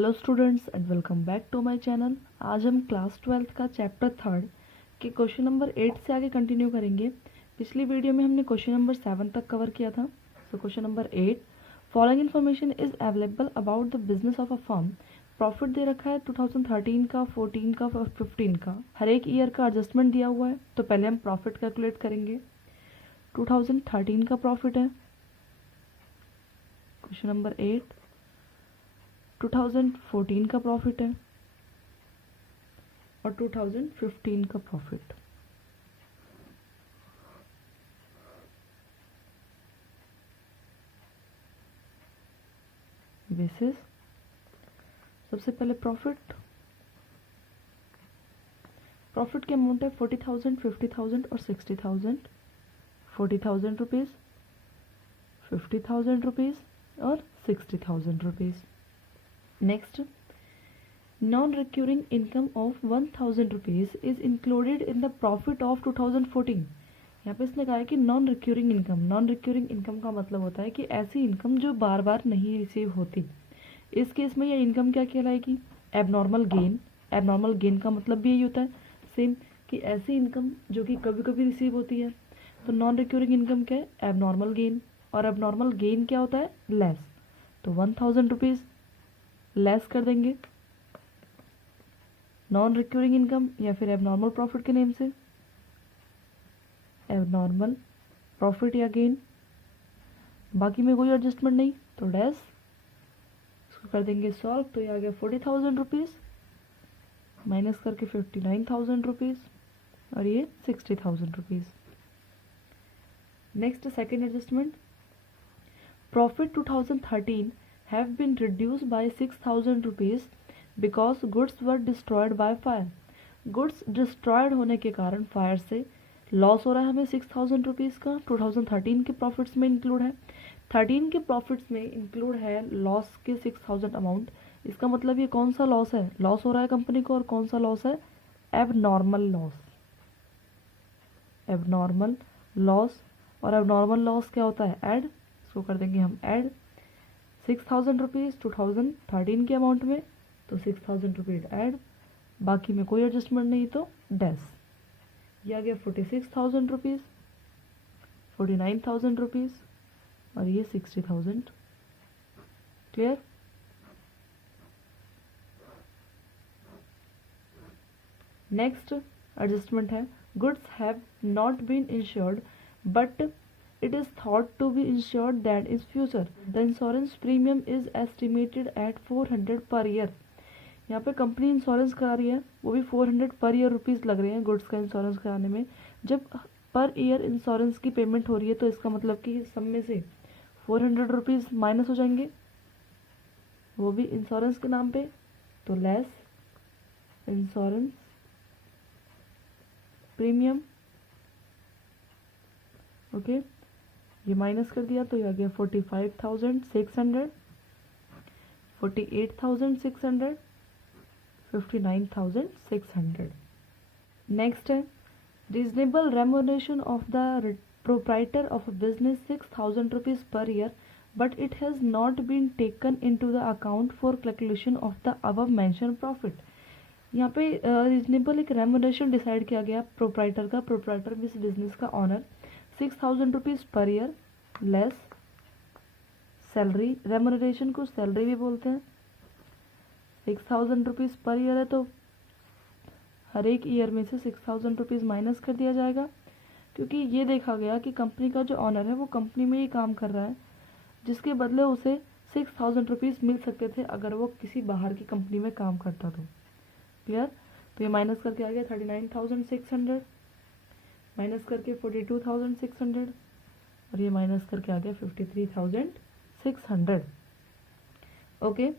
Hello students and welcome back to my channel. आज हम class 12th का chapter 3 के क्वेश्चन नंबर 8 से आगे कंटिन्यू करेंगे। पिछली वीडियो में हमने क्वेश्चन नंबर 7 तक कवर किया था। So question number 8, following information is available about the business of a firm. Profit दे रखा है 2013 का, 14 का और 15 का, हर एक ईयर का एडजस्टमेंट दिया हुआ है। तो पहले हम प्रॉफिट कैलकुलेट करेंगे। 2013 का प्रॉफिट है क्वेश्चन नंबर 8, 2014 का प्रॉफिट है और 2015 का प्रॉफिट। बेसिस सबसे पहले प्रॉफिट की अमाउंट है 40,000, 50,000 और 60,000। 40,000 रुपीज़, 50,000 रुपीज़ और 60,000 rupees. Next, non recurring income of 1,000 rupees is included in the profit of 2014। यहाँ पे इसने कहा है कि नॉन रिक्यूरिंग इनकम का मतलब होता है कि ऐसी इनकम जो बार बार नहीं रिसीव होती। इस केस में यह इनकम क्या कहलाएगी? Abnormal gain. एबनॉर्मल गेन का मतलब भी यही होता है सेम कि ऐसी इनकम जो कि कभी कभी रिसीव होती है। तो नॉन रिक्यूरिंग इनकम क्या है? Abnormal gain. और एबनॉर्मल गेन क्या होता है? लेस। तो 1,000 रुपीज़ लेस कर देंगे नॉन रिक्यूरिंग इनकम या फिर एबनॉर्मल प्रॉफिट के नेम से, एबनॉर्मल प्रॉफिट या गेन। बाकी में कोई एडजस्टमेंट नहीं तो डैश इसको कर देंगे सॉल्व। तो ये आ गया 40,000 रुपीज़ माइनस करके 59,000 रुपीज़ और ये 60,000 rupees. Next, second adjustment, profit 2013 have been reduced by 6,000 rupees because goods were destroyed by fire. Goods destroyed होने के कारण फायर से लॉस हो रहा है हमें 6,000 रुपीज़ का। 2013 के प्रॉफिट्स में इंक्लूड है। 13 के प्रॉफिट्स में इंक्लूड है लॉस के 6,000 अमाउंट। इसका मतलब ये कौन सा लॉस है? लॉस हो रहा है कंपनी को और कौन सा लॉस है? Abnormal loss. Abnormal loss. और एबनॉर्मल लॉस क्या होता है? ऐड। इसको कर देंगे हम ऐड 6,000 रुपीज़ 2013 के अमाउंट में, तो 6,000 रुपीज़ ऐड। बाकी में कोई एडजस्टमेंट नहीं तो डैश। ये आ गया 46,000 रुपीज़, 49,000 रुपीज़ और ये 60,000। क्लियर? नेक्स्ट एडजस्टमेंट है, goods have not been insured but it is thought to be insured that is future. The insurance premium is estimated at 400 per year. यहाँ पे कंपनी इंश्योरेंस करा रही है, वो भी 400 पर ईयर रुपीज़ लग रहे हैं गुड्स का इंश्योरेंस कराने में। जब पर ईयर इंश्योरेंस की पेमेंट हो रही है तो इसका मतलब कि सब में से 400 रुपीज़ माइनस हो जाएंगे, वो भी इंश्योरेंस के नाम पे, तो लेस इंश्योरेंस प्रीमियम। ओके, ये माइनस कर दिया तो ये आ गया 45,600, 48,600, 59,600। नेक्स्ट है, reasonable remuneration of the proprietor of a business 6,000 rupees per year but it has not been taken into the account for calculation of the above mention profit. यहाँ पे reasonable एक रेम्यूनरेशन डिसाइड किया गया proprietor का। Proprietor इस business का owner 6,000 rupees per year less salary. Remuneration को salary भी बोलते हैं। 6,000 रुपीज़ पर ईयर है तो हर एक ईयर में से 6,000 रुपीज़ माइनस कर दिया जाएगा, क्योंकि ये देखा गया कि कंपनी का जो ऑनर है वो कंपनी में ही काम कर रहा है, जिसके बदले उसे 6,000 रुपीज़ मिल सकते थे अगर वो किसी बाहर की कंपनी में काम करता तो। क्लियर? तो ये माइनस करके आ गया 39,600, माइनस करके 42,600 और ये माइनस करके आ गया 53,600। ओके,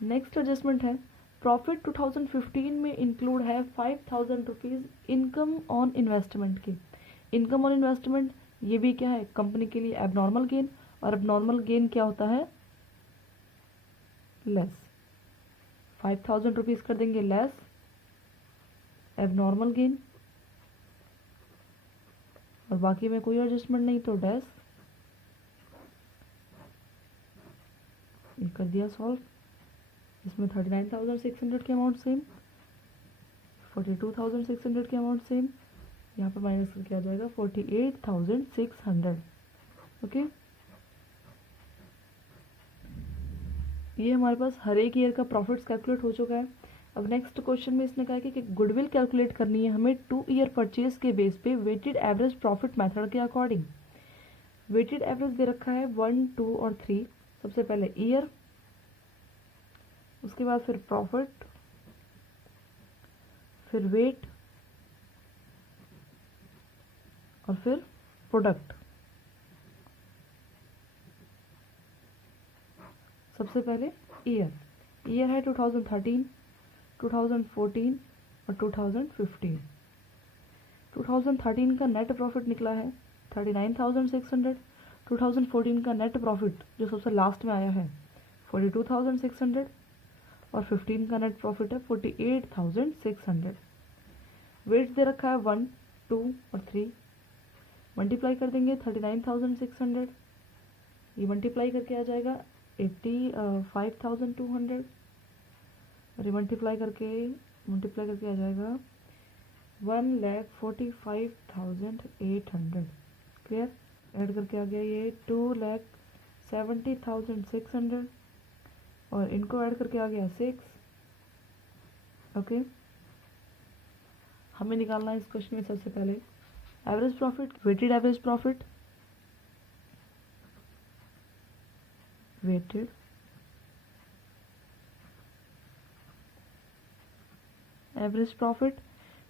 नेक्स्ट एडजस्टमेंट है, प्रॉफिट 2015 में इंक्लूड है 5,000 रुपीज़ इनकम ऑन इन्वेस्टमेंट की। इनकम ऑन इन्वेस्टमेंट ये भी क्या है? कंपनी के लिए एबनॉर्मल गेन, और एबनॉर्मल गेन क्या होता है? लेस। 5,000 रुपीज़ कर देंगे लेस एबनॉर्मल गेन और बाकी में कोई एडजस्टमेंट नहीं तो डैश। ये कर दिया सॉल्व। इसमें 39,600 की अमाउंट सेम, 42,600 की अमाउंट सेम, यहाँ पर माइनस करके आ जाएगा 48,600। ओके, ये हमारे पास हर एक ईयर का प्रॉफिट्स कैलकुलेट हो चुका है। अब नेक्स्ट क्वेश्चन में इसने कहा कि गुडविल कैलकुलेट करनी है हमें 2 ईयर परचेज के बेस पे वेटेड एवरेज प्रॉफिट मेथड के अकॉर्डिंग। वेटेड एवरेज दे रखा है 1, 2 और 3। सबसे पहले ईयर, उसके बाद फिर प्रॉफिट, फिर वेट और फिर प्रोडक्ट। सबसे पहले ईयर है 2013, 2014 और 2015। 2013 का नेट प्रॉफिट निकला है 39,600। 2014 का नेट प्रॉफिट जो सबसे लास्ट में आया है 42,600 और 15 का नेट प्रॉफिट है 48,600। वेट दे रखा है 1, 2 और 3। मल्टीप्लाई कर देंगे 39,600, ये मल्टीप्लाई करके आ जाएगा 85,200 और ये मल्टीप्लाई करके आ जाएगा 1,45,800। क्लियर? ऐड करके आ गया ये 2,70,600 और इनको ऐड करके आ गया 6। ओके, हमें निकालना है इस क्वेश्चन में सबसे पहले average profit, weighted average profit, weighted average profit,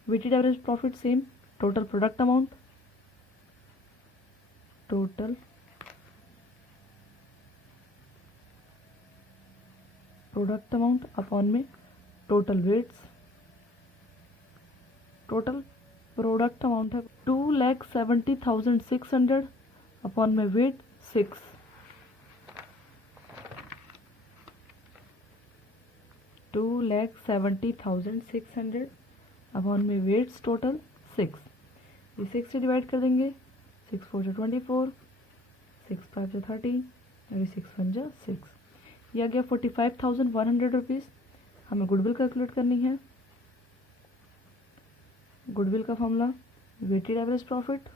weighted average profit same, total product amount, total product amount upon में total weights. Total product amount है 2,70,600 अपॉन में वेट 6। 2,70,600 अपॉन में वेट्स टोटल 6। ये 6 से डिवाइड कर देंगे, 6 4 जो 24, 6 5 जो 30 और 6 1 जो 6। ये आ गया 45,100 रुपीज़। हमें गुडविल कैलकुलेट करनी है। गुडविल का formula weighted average profit,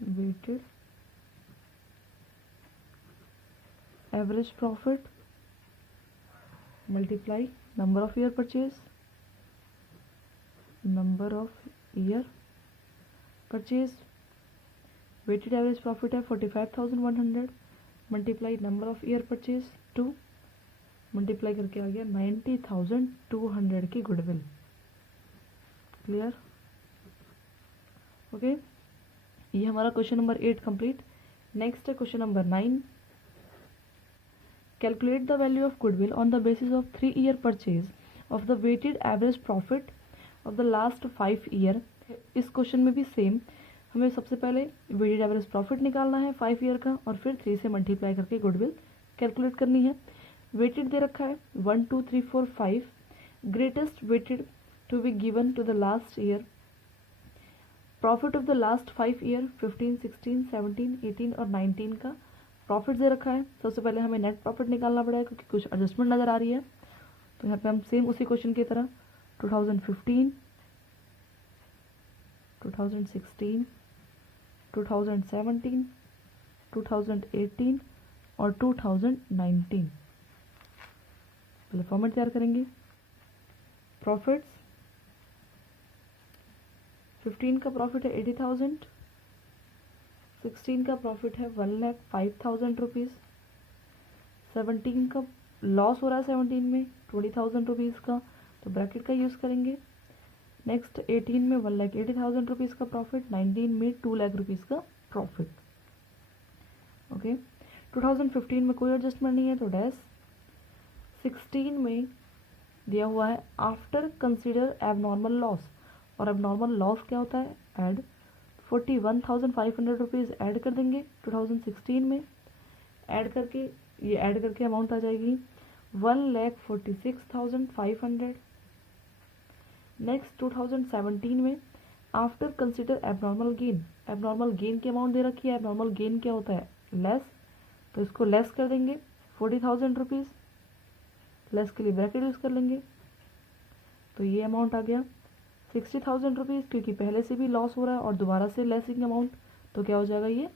weighted average profit multiply number of year purchase, number of year purchase. Weighted average profit है 45,100 multiply number of year purchase 2, multiply करके आ गया 90,200 की गुडविल। क्लियर? ओके, ये हमारा क्वेश्चन नंबर 8 कंप्लीट। Next है question number 9। Calculate the value of goodwill on the basis of 3 year purchase of the weighted average profit of the last 5 year. इस question में भी सेम, हमें सबसे पहले वेटेड एवरेज प्रॉफिट निकालना है 5 ईयर का और फिर 3 से मल्टीप्लाई करके गुडविल कैलकुलेट करनी है। वेटेड दे रखा है 1, 2, 3, 4, 5। Greatest weighted to be given to the last year. Profit of the last 5 year 15, 16, 17, 18 और 19 का प्रॉफिट दे रखा है। सबसे पहले हमें नेट प्रॉफिट निकालना पड़ेगा क्योंकि कुछ एडजस्टमेंट नज़र आ रही है। तो यहाँ पे हम सेम उसी क्वेश्चन की तरह 2015, 2016, 2017, 2018 और 2019 पहले फॉर्मेट तैयार करेंगे। प्रॉफिट्स 15 का प्रॉफिट है 80,000, 16 का प्रॉफिट है 1,05,000 रुपीज़, 17 का लॉस हो रहा है 17 में 20,000 रुपीज़ का, तो ब्रैकेट का यूज़ करेंगे। नेक्स्ट 18 में 1,80,000 रुपीज़ का प्रॉफिट, 19 में 2 लाख रुपीज़ का प्रॉफिट। ओके, 2015 में कोई एडजस्टमेंट नहीं है तो डैश। 16 में दिया हुआ है आफ्टर कंसीडर एबनॉर्मल लॉस, और एबनॉर्मल लॉस क्या होता है? ऐड 41,500 रुपीज़ ऐड कर देंगे 2016 में। ऐड करके अमाउंट आ जाएगी 1,46,500। नेक्स्ट 2017 में after consider abnormal gain, abnormal gain की अमाउंट दे रखी है। एबनॉर्मल गेन क्या होता है? लेस, तो इसको लेस कर देंगे 40,000 रुपीज़। लेस के लिए ब्रैकेट यूज़ कर लेंगे, तो ये अमाउंट आ गया 60,000 रुपीज़, क्योंकि पहले से भी लॉस हो रहा है और दोबारा से लेसिंग अमाउंट, तो क्या हो जाएगा ये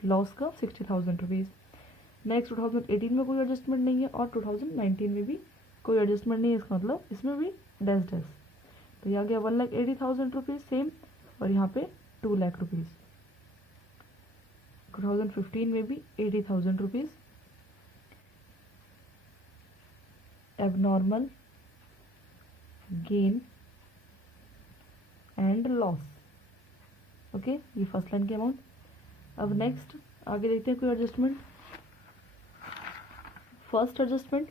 लॉस का 60,000 रुपीज़। नेक्स्ट 2018 में कोई एडजस्टमेंट नहीं है और 2019 में भी कोई एडजस्टमेंट नहीं है, इसका मतलब इसमें भी डैश डैश, तो ये आ गया 1,80,000 रुपीज़ सेम, और यहाँ पे 2 लाख रुपीज़। 2015 में भी 80,000 rupees abnormal gain and loss. Okay, ये फर्स्ट लाइन की अमाउंट। अब नेक्स्ट आगे देखते हैं कोई adjustment. First adjustment,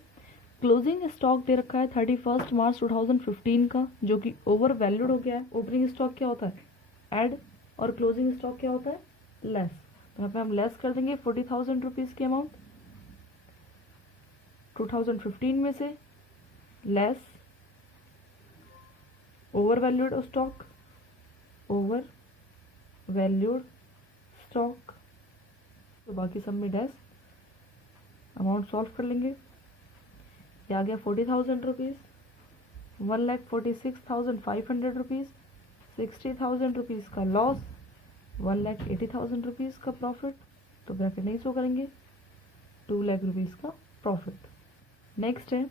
closing stock दे रखा है 31 मार्च 2015 का, जो कि ओवर वैल्यूड हो गया है। ओपनिंग स्टॉक क्या होता है ऐड, और क्लोजिंग स्टॉक क्या होता है लेस, तो यहाँ पे हम लेस कर देंगे 40,000 रुपीज़ की अमाउंट 2015 में से, less over valued stock, over valued stock, तो बाकी सब में डैश, अमाउंट सॉल्व कर लेंगे। ये आ गया 40,000 रुपीज़, 1,46,500 रुपीज़, 60,000 रुपीज़ का लॉस, 1,80,000 रुपीज़ का प्रॉफिट, तो ब्रैकेट नहीं शो करेंगे, 2 लाख रुपीज़ का प्रॉफिट। नेक्स्ट है,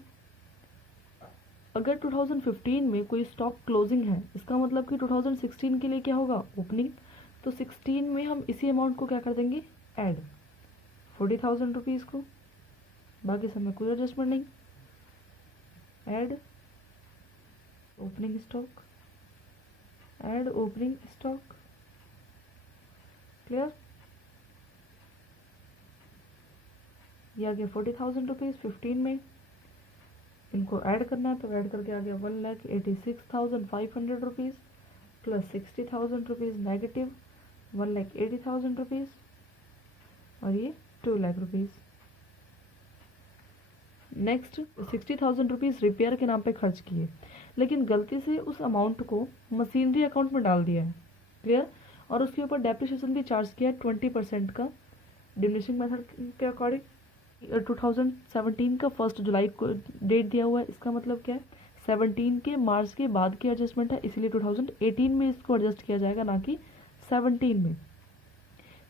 अगर 2015 में कोई स्टॉक क्लोजिंग है, इसका मतलब कि 2016 के लिए क्या होगा ओपनिंग, तो 16 में हम इसी अमाउंट को क्या कर देंगे ऐड 40,000 रुपीज़ को, बाकी सब में कोई एडजस्टमेंट नहीं, add opening stock, add opening stock, clear. ये आ गया 40,000 रुपीज़ 15 में, इनको ऐड करना है तो ऐड करके आ गया 1,86,500 rupees plus 60,000 rupees negative 1,80,000 rupees, और ये 2 lakh rupees. Next 60,000 rupees repair के नाम पे खर्च किए, लेकिन गलती से उस अमाउंट को मशीनरी अकाउंट में डाल दिया है, क्लियर, और उसके ऊपर डेप्रिसिएशन भी चार्ज किया 20% का डिमिनिशिंग मेथड के अकॉर्डिंग। 2017 का 1 जुलाई को डेट दिया हुआ है, इसका मतलब क्या है 17 के मार्च के बाद की एडजस्टमेंट है, इसलिए 2018 में इसको एडजस्ट किया जाएगा, ना कि 17 में।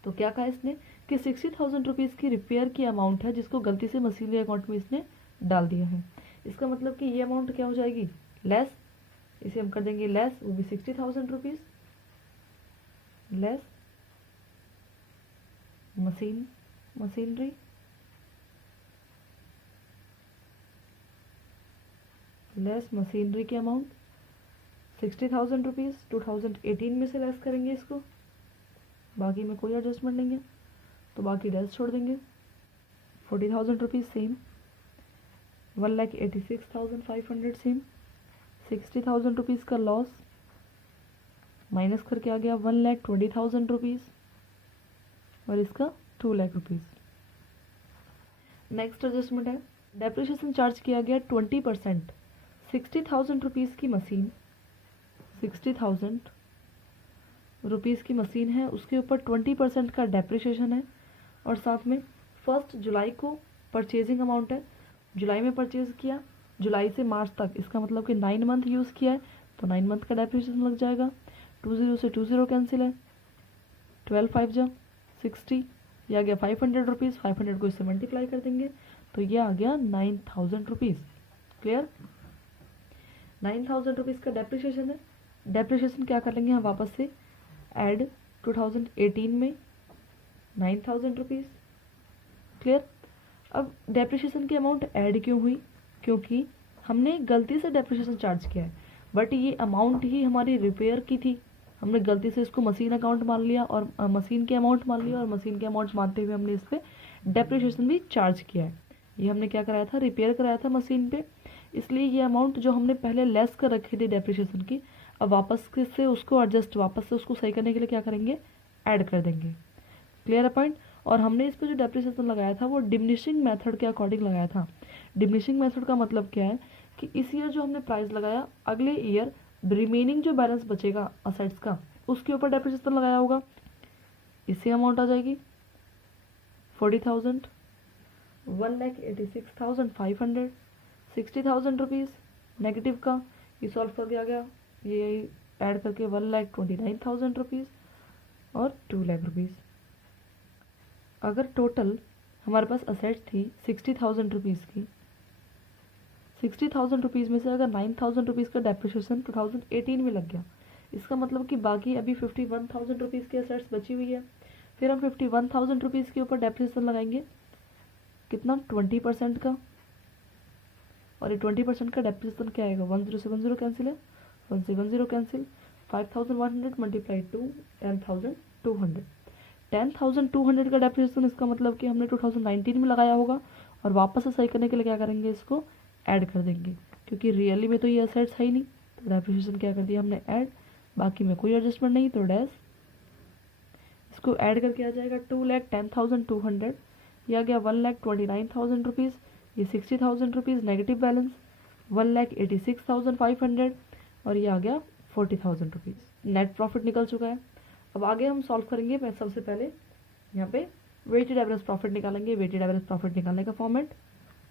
तो क्या कहा इसने कि 60,000 रुपीज़ की रिपेयर की अमाउंट है जिसको गलती से मशीनरी अकाउंट में इसने डाल दिया है, इसका मतलब कि ये अमाउंट क्या हो जाएगी लेस, इसे हम कर देंगे लेस, वो भी 60,000 rupees less machinery less machinery की अमाउंट 60,000 रुपीज़ 2018 में से लेस करेंगे इसको, बाकी में कोई एडजस्टमेंट नहीं है, तो बाकी डैश छोड़ देंगे। 40,000 रुपीज़ सेम, 1,86,500 सेम, 60,000 रुपीज़ का लॉस माइनस करके आ गया 1,20,000 रुपीज़, और इसका 2 लाख रुपीज़। नेक्स्ट एडजस्टमेंट है, डेप्रिसिएशन चार्ज किया गया 20%, 60,000 रुपीज़ की मशीन, 60,000 रुपीज़ की मशीन है, उसके ऊपर 20% का डेप्रिसिएशन है, और साथ में 1 जुलाई को परचेजिंग अमाउंट है, जुलाई में परचेज किया, जुलाई से मार्च तक, इसका मतलब कि 9 मंथ यूज़ किया है, तो 9 मंथ का डेप्रिसिएशन लग जाएगा, 20 से 20 कैंसिल है, 12 5 जा 60, ये आ गया 500 रुपीज़, 500 को इससे मल्टीप्लाई कर देंगे, तो ये आ गया 9,000 रुपीज़, क्लियर। 9,000 रुपीज़ का डेप्रिसिएशन है, डेप्रिसिएशन क्या कर लेंगे हम वापस से ऐड 2018 में 9,000 रुपीज़, क्लियर। अब डेप्रिसिएशन की अमाउंट ऐड क्यों हुई, क्योंकि हमने गलती से डेप्रिसिएशन चार्ज किया है, बट ये अमाउंट ही हमारी रिपेयर की थी, हमने गलती से इसको मशीन अकाउंट मान लिया और मशीन की अमाउंट मान लिया, और मशीन की अमाउंट मानते हुए हमने इस पर डेप्रिसिएशन भी चार्ज किया है। ये हमने क्या कराया था रिपेयर कराया था मशीन पे, इसलिए ये अमाउंट जो हमने पहले लेस कर रखी थी डेप्रिसिएशन की, अब वापस से उसको एडजस्ट वापस से उसको सही करने के लिए क्या करेंगे ऐड कर देंगे, क्लियर है पॉइंट। और हमने इस पर जो डेप्रिसिएशन लगाया था वो डिमिनिशिंग मेथड के अकॉर्डिंग लगाया था। डिमिनिशिंग मेथड का मतलब क्या है कि इस ईयर जो हमने प्राइस लगाया, अगले ईयर रिमेनिंग जो बैलेंस बचेगा असेट्स का उसके ऊपर डेप्रिसिएशन लगाया होगा, इससे अमाउंट आ जाएगी 40,000, 1,86,500 60,000 रुपीज़ नेगेटिव का, ये सॉल्व करके आ गया, ये ऐड करके 1,29,000 रुपीज़ और 2,00,000 रुपीज़। अगर टोटल हमारे पास असेट्स थी 60,000 रुपीज़ की, 60,000 रुपीज़ में से अगर 9,000 रुपीज़ का डेप्रिसिएशन 2018 में लग गया, इसका मतलब कि बाकी अभी 51,000 रुपीज़ की असेट्स बची हुई है। फिर हम 51,000 रुपीज़ के ऊपर डेप्रिसिएशन लगाएंगे, कितना, 20% का, और ये 20% का डेप्रिसिएशन क्या आएगा, 10 से 10 कैंसिल है, 1 से 10 कैंसिल, 5,100 मल्टीप्लाई टू 10,200, 10,200 का डेप्रिसिएशन। इसका मतलब कि हमने 2019 में लगाया होगा, और वापस से सही करने के लिए क्या करेंगे, इसको ऐड कर देंगे, क्योंकि रियली में तो ये असेट्स है ही नहीं, तो डेप्रिसिएशन क्या कर दिया हमने, ऐड, बाकी में कोई एडजस्टमेंट नहीं, तो डैश, इसको ऐड करके आ जाएगा 2,10,200, ये आ गया 1,29,000 रुपीज़, ये 60,000 रुपीज़ नेगेटिव बैलेंस, 1,86,500, और ये आ गया 40,000 रुपीज़। नेट प्रॉफिट निकल चुका है। अब आगे हम सॉल्व करेंगे। मैं सबसे पहले यहाँ पे वेटेड एवरेज प्रॉफिट निकालेंगे। वेटेड एवरेज प्रॉफिट निकालने का फॉर्मेट,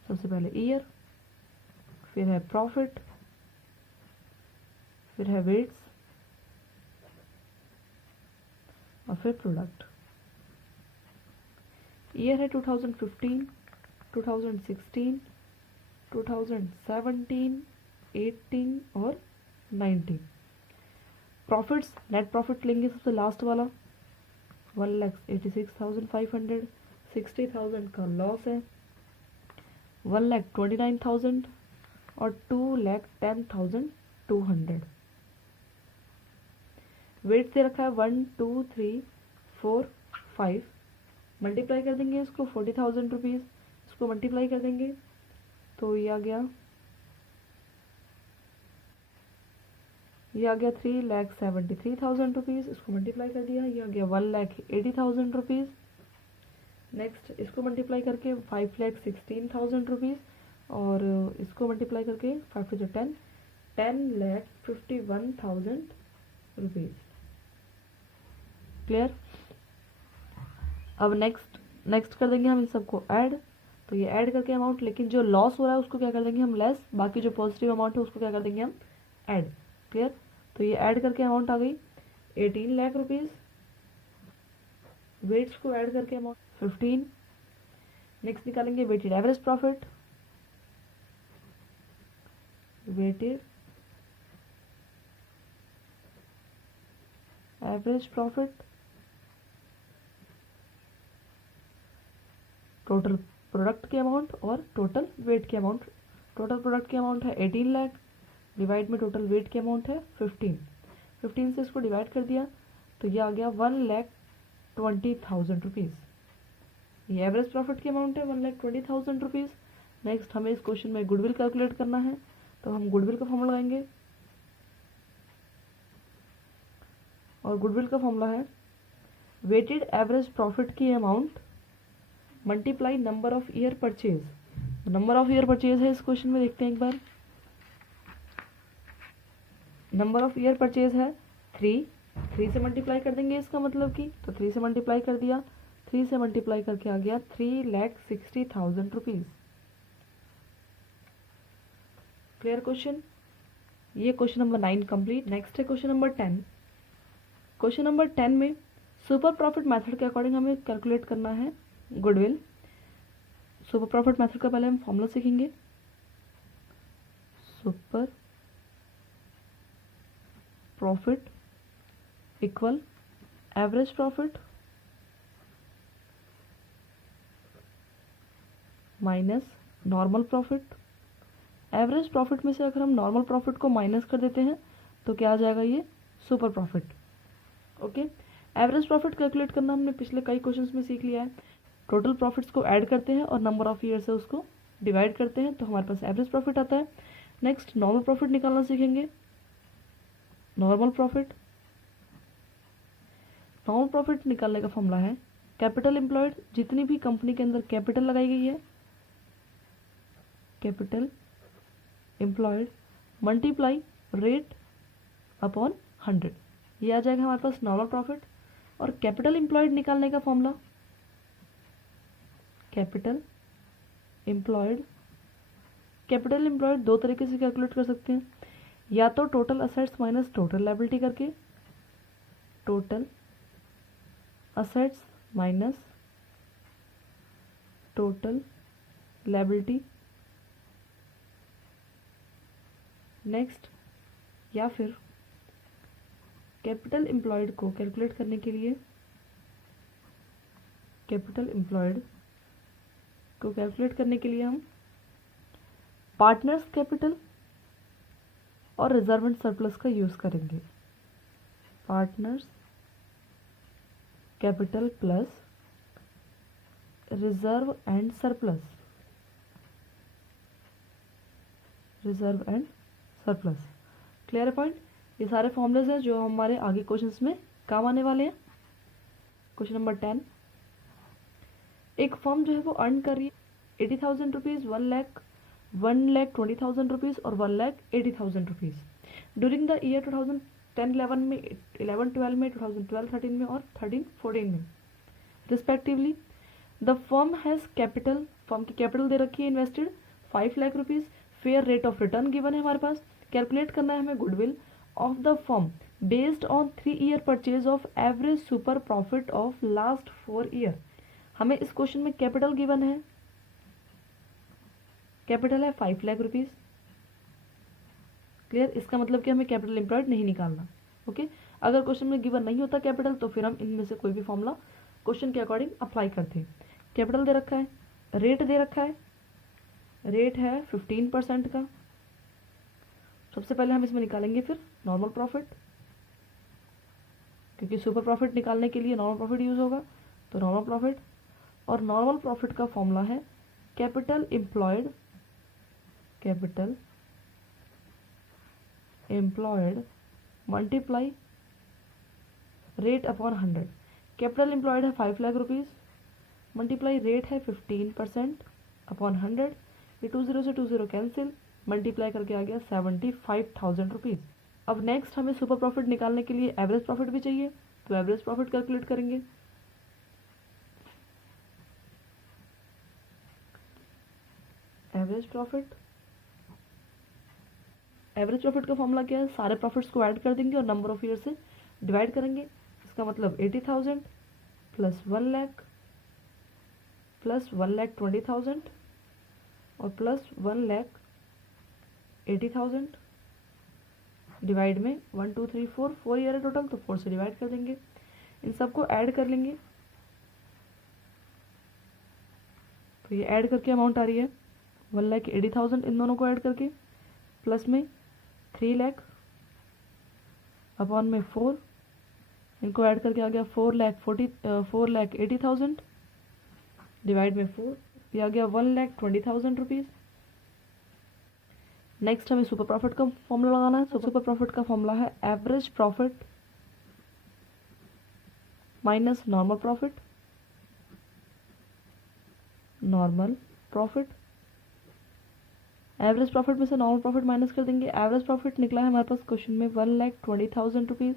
सबसे पहले ईयर, फिर है प्रॉफिट, फिर है वेट्स, और फिर प्रोडक्ट। ईयर है 2015, 2016, 2017, 18 और 19। प्रॉफिट्स, नेट प्रॉफिट लेंगे सबसे लास्ट वाला, 1,86,500, 60,000 का लॉस है, 1,29,000 और 2,10,200। वेट से रखा है 1 2 3 4 5, मल्टीप्लाई कर देंगे इसको 40,000 रुपीज़, इसको मल्टीप्लाई कर देंगे तो ये आ गया 3,73,000 रुपीज़, इसको मल्टीप्लाई कर दिया, ये आ गया 1,80,000 रुपीज़। नेक्स्ट इसको मल्टीप्लाई करके 5,16,000 रुपीज़, और इसको मल्टीप्लाई करके 5 to 10, 10,51,000 रुपीज़। क्लियर। अब नेक्स्ट कर देंगे हम इन सबको ऐड, तो ये ऐड करके अमाउंट, लेकिन जो लॉस हो रहा है उसको क्या कर देंगे हम, लेस, बाकी जो पॉजिटिव अमाउंट है उसको क्या कर देंगे हम, ऐड। क्लियर। तो ये ऐड करके अमाउंट आ गई 18 लाख रुपीज़। वेट्स को ऐड करके अमाउंट 15। नेक्स्ट निकालेंगे weighted average profit, weighted average profit, total product के अमाउंट और टोटल वेट के अमाउंट। टोटल प्रोडक्ट के अमाउंट है 18 लाख, डिवाइड में टोटल वेट के अमाउंट है 15 से इसको डिवाइड कर दिया तो ये आ गया 1,20,000 रुपीज़। ये एवरेज प्रॉफिट की अमाउंट है 1,20,000 रुपीज़। नेक्स्ट हमें इस क्वेश्चन में गुडविल कैलकुलेट करना है, तो हम गुडविल का फॉर्मूला लगाएंगे, और गुडविल का फॉर्मूला है वेटेड एवरेज प्रॉफिट की amount multiply number of year purchase. Number of year purchase है इस क्वेश्चन में, देखते हैं एक बार। नंबर ऑफ ईयर परचेज है 3 से मल्टीप्लाई कर देंगे इसका मतलब कि, तो 3 से मल्टीप्लाई कर दिया, 3 से मल्टीप्लाई करके आ गया 3,60,000 रुपीज़। Clear question. ये क्वेश्चन नंबर 9 कंप्लीट। नेक्स्ट है क्वेश्चन नंबर 10। क्वेश्चन नंबर 10 में सुपर प्रॉफिट मेथड के अकॉर्डिंग हमें कैलकुलेट करना है गुडविल। सुपर प्रॉफिट मेथड का पहले हम फॉर्मूला सीखेंगे। Super profit equal average profit minus normal profit. Average profit में से अगर हम नॉर्मल प्रॉफिट को माइनस कर देते हैं तो क्या आ जाएगा, ये super profit. Okay. Average profit calculate करना हमने पिछले कई क्वेश्चंस में सीख लिया है। टोटल प्रॉफिट्स को ऐड करते हैं और नंबर ऑफ ईयर से उसको डिवाइड करते हैं तो हमारे पास एवरेज प्रॉफिट आता है। नेक्स्ट नॉर्मल प्रॉफिट निकालना सीखेंगे। नॉर्मल प्रॉफिट निकालने का फॉर्मूला है कैपिटल एम्प्लॉयड, जितनी भी कंपनी के अंदर कैपिटल लगाई गई है, capital employed multiply rate upon 100, ये आ जाएगा हमारे पास नॉर्मल प्रॉफिट। और कैपिटल एम्प्लॉयड निकालने का formula capital employed capital employed दो तरीके से कैलकुलेट कर सकते हैं, या तो total assets minus total liability करके, total assets minus total liability, next, या फिर कैपिटल एम्प्लॉयड को कैलकुलेट करने के लिए हम पार्टनर्स कैपिटल और रिजर्व एंड सरप्लस का यूज करेंगे। Partners capital plus reserve and surplus, clear point. ये सारे फॉर्मूलेज हैं जो हमारे आगे क्वेश्चंस में काम आने वाले हैं। क्वेश्चन नंबर 10, एक फर्म जो है वो अर्न कर रही है 80,000 रुपीज़, 1,20,000 रुपीज़ और 1,80,000 रुपीज़ ड्यूरिंग द ईयर 2010-11 में, 11-12 में, 2012-13 में और 13-14 में respectively. The firm has capital, firm की कैपिटल दे रखी है invested 5 lakh rupees, fair rate of return given है हमारे पास। कैलकुलेट करना है हमें goodwill of the firm based on 3 year purchase of average super profit of last 4 year. हमें इस क्वेश्चन में कैपिटल गिवन है, कैपिटल है 5 लाख रुपीज़, क्लियर। इसका मतलब कि हमें कैपिटल एम्प्लॉयड नहीं निकालना, ओके। अगर क्वेश्चन में गिवन नहीं होता कैपिटल तो फिर हम इनमें से कोई भी फॉर्मूला क्वेश्चन के अकॉर्डिंग अप्लाई करते हैं। कैपिटल दे रखा है, रेट दे रखा है, रेट है 15% का। सबसे पहले हम इसमें निकालेंगे फिर नॉर्मल प्रॉफिट, क्योंकि सुपर प्रॉफिट निकालने के लिए नॉर्मल प्रॉफिट यूज होगा, तो नॉर्मल प्रॉफिट। और नॉर्मल प्रॉफिट का फॉर्मूला है capital employed multiply rate upon 100। Capital employed है 5 लाख रुपीज़, मल्टीप्लाई रेट है 15% अपॉन 100। ये 20 से 20 कैंसिल, मल्टीप्लाई करके आ गया 75,000 रुपीज़। अब नेक्स्ट हमें सुपर प्रॉफिट निकालने के लिए एवरेज प्रॉफिट भी चाहिए, तो एवरेज प्रॉफिट कैलकुलेट करेंगे। एवरेज प्रॉफिट का फॉर्मूला क्या है, सारे प्रॉफिट्स को ऐड कर देंगे और नंबर ऑफ ईयर से डिवाइड करेंगे। इसका मतलब 80,000 प्लस 1 लाख प्लस 1,20,000 और प्लस 1,80,000 डिवाइड में 1 2 3 4 ईयर है टोटल, तो 4 से डिवाइड कर देंगे। इन सबको ऐड कर लेंगे, तो ये ऐड करके अमाउंट आ रही है 1,80,000 इन दोनों को ऐड करके, प्लस में 3 लाख अपॉन में 4, इनको ऐड करके आ गया 4,80,000 डिवाइड में 4, ये आ गया 1,20,000 रुपीज़। नेक्स्ट हमें सुपर प्रॉफिट का फॉर्मूला लगाना है। सुपर प्रॉफिट का फॉर्मूला है average profit minus normal profit, average profit में से नॉर्मल प्रॉफिट माइनस कर देंगे। एवरेज प्रॉफिट निकला है हमारे पास क्वेश्चन में 1,20,000 रुपीज़,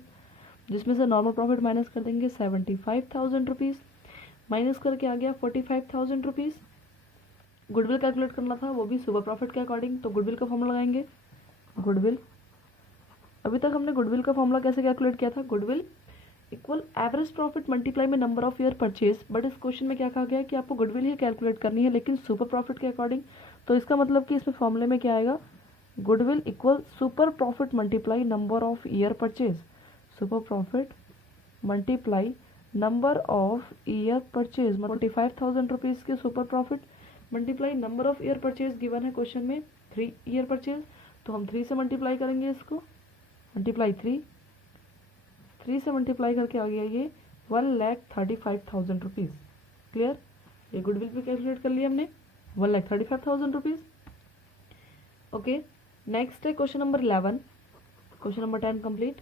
जिसमें से नॉर्मल प्रॉफिट माइनस कर देंगे 75,000 रुपीज़, माइनस करके आ गया 45,000 रुपीज़। गुडविल कैलकुलेट करना था, वो भी सुपर प्रॉफिट के अकॉर्डिंग, तो गुडविल का फॉर्मूला लगाएंगे। गुडविल, अभी तक हमने गुडविल का फॉर्मूला कैसे कैलकुलेट किया था, goodwill equal average profit multiply में number of year purchase. But इस क्वेश्चन में क्या कहा गया है कि आपको गुडविल ही कैलकुलेट करनी है, लेकिन सुपर प्रॉफिट के अकॉर्डिंग। तो इसका मतलब कि इसमें फॉर्मूले में क्या आएगा, goodwill equal super profit multiply number of year purchase, super profit multiply number of year purchase, 45,000 rupees के super profit multiply number of year purchase given है क्वेश्चन में 3 ईयर परचेज, तो हम 3 से मल्टीप्लाई करेंगे इसको, मल्टीप्लाई 3 से मल्टीप्लाई करके आ गया ये 1,35,000 रुपीज़, क्लियर। ये गुडविल भी कैलकुलेट कर लिया हमने, 1,35,000 रुपीज़, ओके। नेक्स्ट है question number 11, question number 10 complete.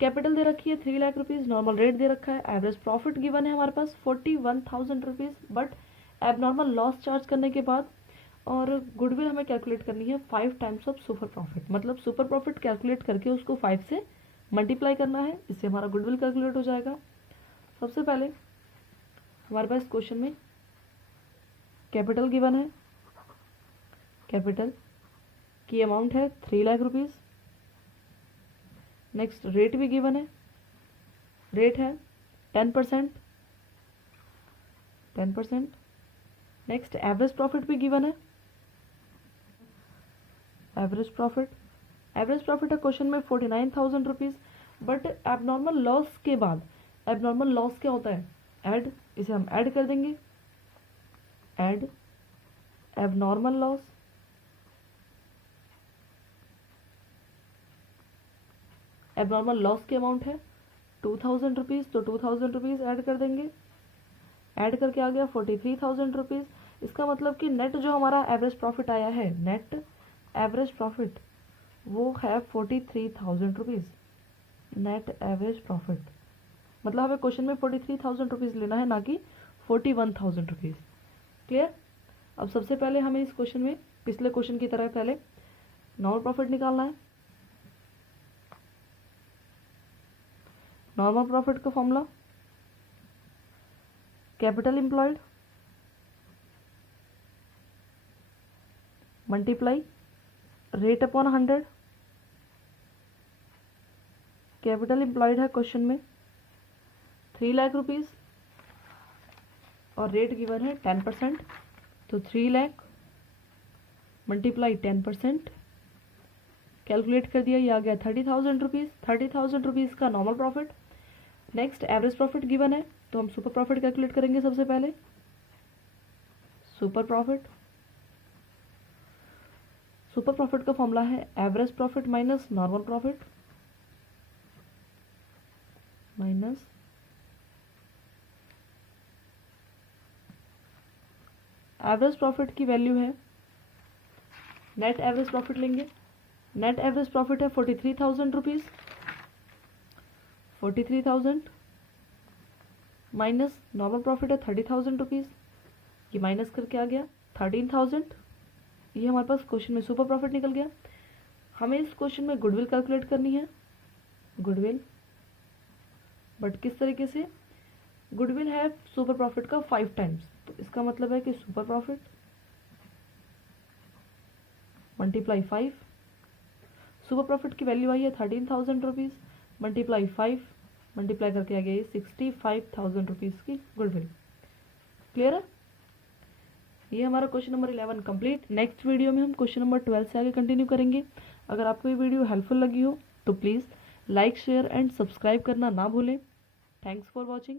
Capital दे रखी है 3 लाख रुपीज़, नॉर्मल रेट दे रखा है, एवरेज प्रॉफिट गिवन है हमारे पास 41,000 rupees, but abnormal loss charge करने के बाद, और गुडविल हमें कैलकुलेट करनी है 5 टाइम्स ऑफ सुपर प्रॉफिट, मतलब सुपर प्रॉफिट कैलकुलेट करके उसको 5 से मल्टीप्लाई करना है, इससे हमारा गुडविल कैलकुलेट हो जाएगा। सबसे पहले हमारे पास क्वेश्चन में कैपिटल गिवन है, कैपिटल की अमाउंट है 3 लाख रुपीज़। नेक्स्ट रेट भी गिवन है, रेट है 10%। नेक्स्ट एवरेज प्रॉफिट भी गिवन है, एवरेज प्रॉफिट है क्वेश्चन में 49,000 रुपीज़। बट एबनॉर्मल लॉस के बाद, एबनॉर्मल लॉस क्या होता है, ऐड, इसे हम ऐड कर देंगे, add abnormal loss, abnormal loss की अमाउंट है 2,000 रुपीज़, तो 2,000 रुपीज़ ऐड कर देंगे, ऐड करके आ गया 43,000 रुपीज़। इसका मतलब कि नेट जो हमारा एवरेज प्रॉफिट आया है, नेट एवरेज प्रॉफिट वो है 43,000 रुपीज़, नेट एवरेज प्रॉफिट। मतलब हमें क्वेश्चन में 43,000 रुपीज़ लेना है, ना कि 41,000 रुपीज़। क्लियर। अब सबसे पहले हमें इस क्वेश्चन में पिछले क्वेश्चन की तरह पहले नॉर्मल प्रॉफिट निकालना है। नॉर्मल प्रॉफिट का formula capital employed multiply rate upon 100। Capital employed है क्वेश्चन में 3 लाख रुपीज़ और रेट गिवन है 10%, तो 3 लाख मल्टीप्लाई 10%, कैलकुलेट कर दिया, ये आ गया 30,000 रुपीज़। 30,000 रुपीज़ का normal profit. Next average profit given है, तो हम सुपर प्रॉफिट कैलकुलेट करेंगे सबसे पहले। सुपर प्रॉफिट का फॉर्मूला है average profit minus normal profit, minus average profit की वैल्यू है, नेट एवरेज प्रॉफिट लेंगे। नेट एवरेज प्रॉफिट है 43,000 रुपीज़, 43,000 माइनस नॉर्मल प्रॉफिट है 30,000 रुपीज़, ये माइनस करके आ गया 13,000। ये हमारे पास क्वेश्चन में सुपर प्रॉफिट निकल गया। हमें इस क्वेश्चन में गुडविल कैलकुलेट करनी है, गुडविल, बट किस तरीके से, गुडविल है सुपर प्रॉफिट का 5 टाइम्स, तो इसका मतलब है कि super profit multiply 5, super profit की वैल्यू आई है 13,000 रुपीज़, मल्टीप्लाई 5, मल्टीप्लाई करके आ गया ये 65,000 रुपीज़ की गुडविल। क्लियर है। ये हमारा question number 11 complete. Next video में हम क्वेश्चन नंबर 12 से आगे कंटिन्यू करेंगे। अगर आपको ये वीडियो हेल्पफुल लगी हो तो please like, share and subscribe करना ना भूलें। Thanks for watching.